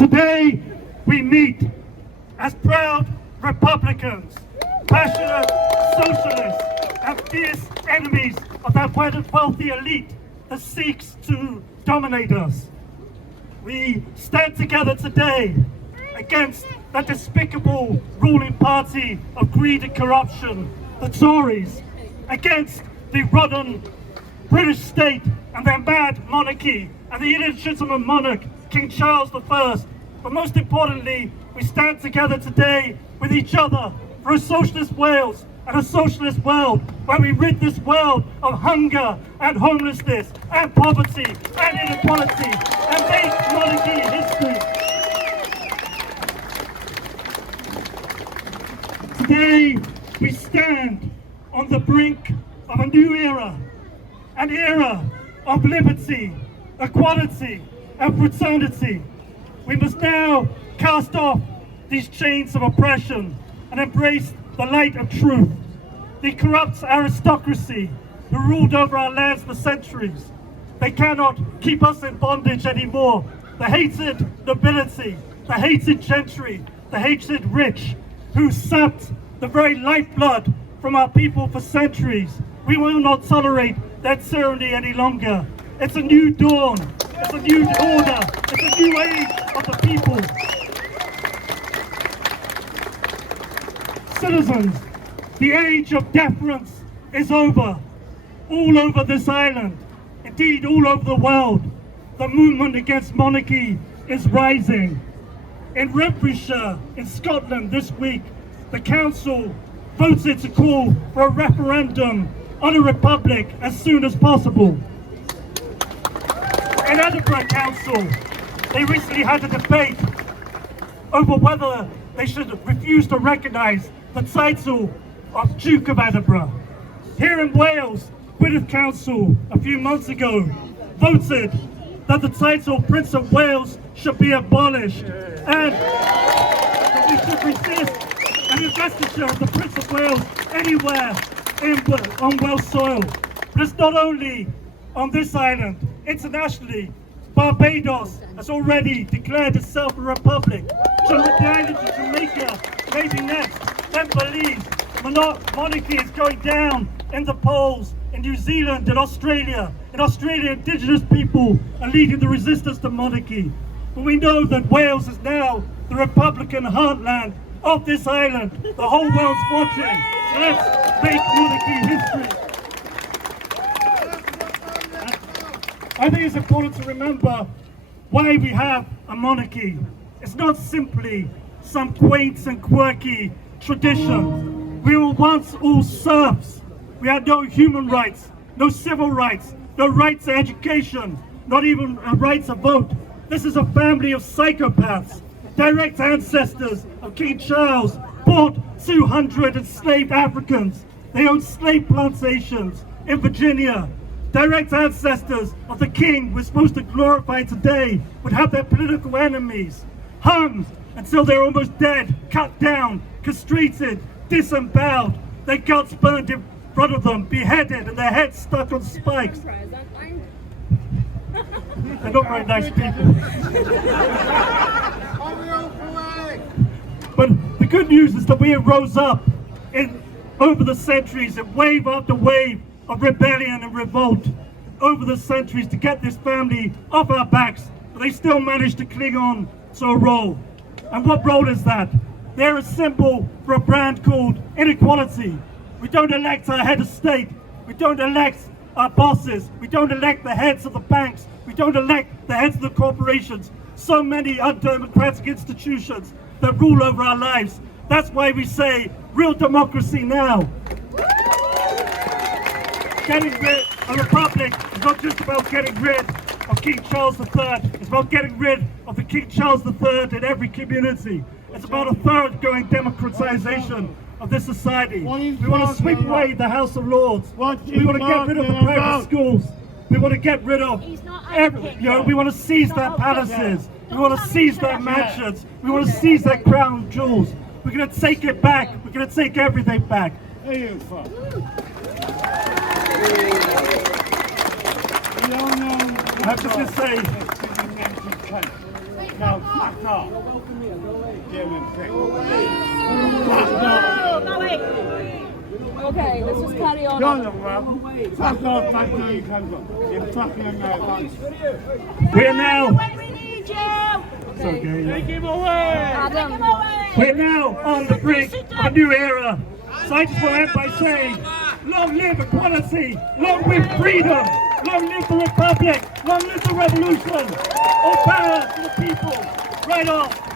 Today we meet as proud Republicans, passionate socialists, and fierce enemies of that wealthy elite that seeks to dominate us. We stand together today against that despicable ruling party of greed and corruption, the Tories, against the rotten British state and their mad monarchy and the illegitimate monarch, King Charles I. But most importantly, we stand together today with each other for a socialist Wales and a socialist world where we rid this world of hunger and homelessness and poverty and inequality and make monarchy history. Today, we stand on the brink of a new era, an era of liberty, equality, and fraternity. We must now cast off these chains of oppression and embrace the light of truth. The corrupt aristocracy who ruled over our lands for centuries, they cannot keep us in bondage anymore. The hated nobility, the hated gentry, the hated rich, who sapped the very lifeblood from our people for centuries. We will not tolerate that tyranny any longer. It's a new dawn, it's a new order, it's a new age of the people. Citizens, the age of deference is over. All over this island, indeed all over the world, the movement against monarchy is rising. In Renfrewshire, in Scotland this week, the council voted to call for a referendum on a republic as soon as possible. In Edinburgh Council, they recently had a debate over whether they should refuse to recognise the title of Duke of Edinburgh. Here in Wales, Cardiff Council a few months ago voted that the title Prince of Wales should be abolished and that we should resist an investiture of the Prince of Wales anywhere on Welsh soil. But it's not only on this island. Internationally, Barbados has already declared itself a republic. The island of Jamaica may be next. Then Belize, monarchy is going down in the polls. In New Zealand, in Australia, indigenous people are leading the resistance to monarchy. But we know that Wales is now the Republican heartland of this island. The whole world's watching. So let's make monarchy history. I think it's important to remember why we have a monarchy. It's not simply some quaint and quirky tradition. We were once all serfs. We had no human rights, no civil rights, no right to education, not even a right to vote. This is a family of psychopaths. Direct ancestors of King Charles bought 200 enslaved Africans. They owned slave plantations in Virginia. Direct ancestors of the king we're supposed to glorify today would have their political enemies hung until they're almost dead, cut down, castrated, disemboweled, their guts burned in front of them, beheaded, and their heads stuck on spikes. They're not very nice people. But the good news is that we have rose up over the centuries in wave after wave of rebellion and revolt over the centuries to get this family off our backs, but they still managed to cling on to a role. And what role is that? They're a symbol for a brand called inequality. We don't elect our head of state, we don't elect our bosses, we don't elect the heads of the banks, we don't elect the heads of the corporations. So many undemocratic institutions that rule over our lives. That's why we say, real democracy now. Getting rid of a republic is not just about getting rid of King Charles III, it's about getting rid of the King Charles III in every community. It's about a thoroughgoing democratization of this society. We want to sweep away the House of Lords. We want to get rid of the private schools. We want to get rid of we want to seize their palaces. We want to seize their mansions. We want to seize their crown jewels. We're going to take it back. We're going to take everything back. I'm just going to say, Tell fuck off. Okay, let's just carry on. Fuck off, back where you come from. You fucking Americans. We're now. When we need you! It's okay, yeah. Take him away! Adam. Take him away! We're now on the brink of a new era. So I just want to end by saying, long live equality, long live freedom, long live the Republic, long live the revolution. All power to the people. Right off.